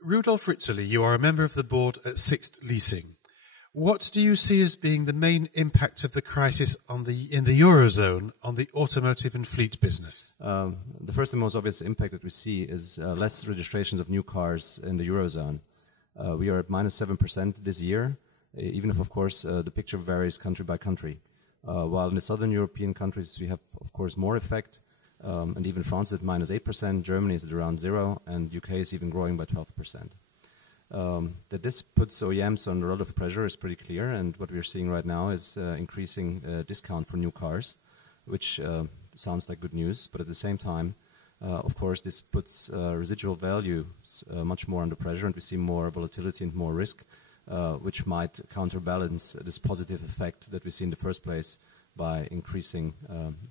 Rudolph Rizzolli, you are a member of the board at Sixt Leasing. What do you see as being the main impact of the crisis in the Eurozone on the automotive and fleet business? The first and most obvious impact that we see is less registrations of new cars in the Eurozone. We are at -7% this year, even if, of course, the picture varies country by country. While in the southern European countries we have, of course, more effect, and even France is at -8%, Germany is at around 0%, and UK is even growing by 12%. That this puts OEMs under a lot of pressure is pretty clear, and what we're seeing right now is increasing discount for new cars, which sounds like good news, but at the same time, of course, this puts residual values much more under pressure, and we see more volatility and more risk, which might counterbalance this positive effect that we see in the first place by increasing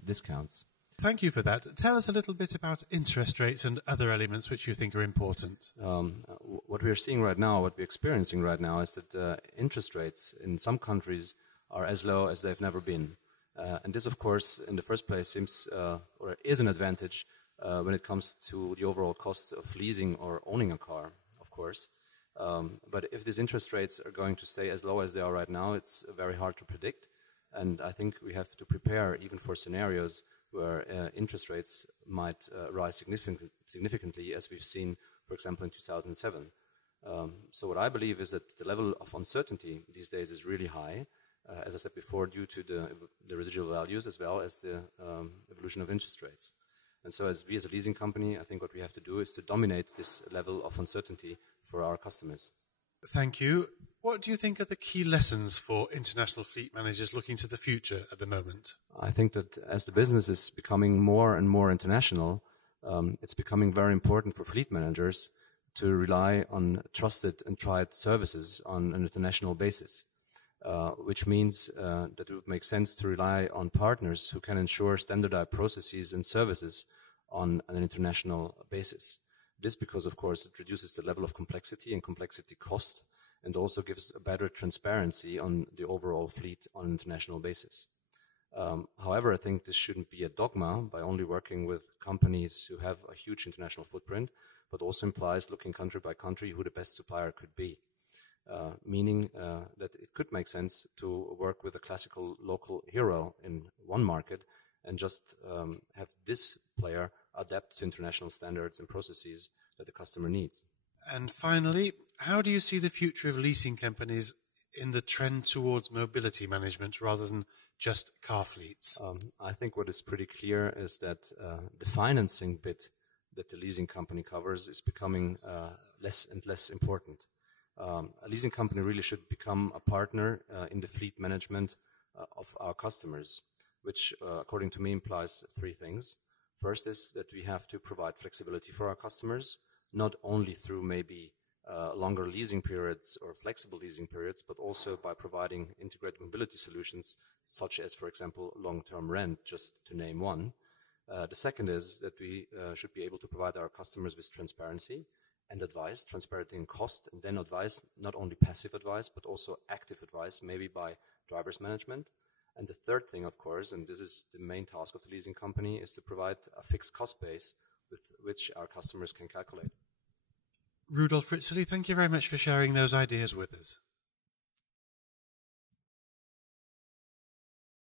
discounts. Thank you for that. Tell us a little bit about interest rates and other elements which you think are important. What we're seeing right now, what we're experiencing right now is that interest rates in some countries are as low as they've never been. And this, of course, in the first place seems or is an advantage when it comes to the overall cost of leasing or owning a car, of course. But if these interest rates are going to stay as low as they are right now, it's very hard to predict. And I think we have to prepare even for scenarios where interest rates might rise significantly, as we've seen, for example, in 2007. So what I believe is that the level of uncertainty these days is really high, as I said before, due to the residual values as well as the evolution of interest rates. And so as we as a leasing company, I think what we have to do is to dominate this level of uncertainty for our customers. Thank you. What do you think are the key lessons for international fleet managers looking to the future at the moment? I think that as the business is becoming more and more international, it's becoming very important for fleet managers to rely on trusted and tried services on an international basis, which means that it would make sense to rely on partners who can ensure standardized processes and services on an international basis. This because, of course, it reduces the level of complexity and complexity cost, and also gives a better transparency on the overall fleet on an international basis. However, I think this shouldn't be a dogma by only working with companies who have a huge international footprint, but also implies looking country by country who the best supplier could be. Meaning that it could make sense to work with a classical local hero in one market and just have this player adapt to international standards and processes that the customer needs. And finally, how do you see the future of leasing companies in the trend towards mobility management rather than just car fleets? I think what is pretty clear is that the financing bit that the leasing company covers is becoming less and less important. A leasing company really should become a partner in the fleet management of our customers, which according to me implies three things. First is that we have to provide flexibility for our customers, not only through maybe longer leasing periods or flexible leasing periods, but also by providing integrated mobility solutions, such as, for example, long-term rent, just to name one. The second is that we should be able to provide our customers with transparency and advice, transparency in cost, and then advice, not only passive advice, but also active advice, maybe by driver's management. And the third thing, of course, and this is the main task of the leasing company, is to provide a fixed cost base with which our customers can calculate. Rudolph Rizzolli, thank you very much for sharing those ideas with us.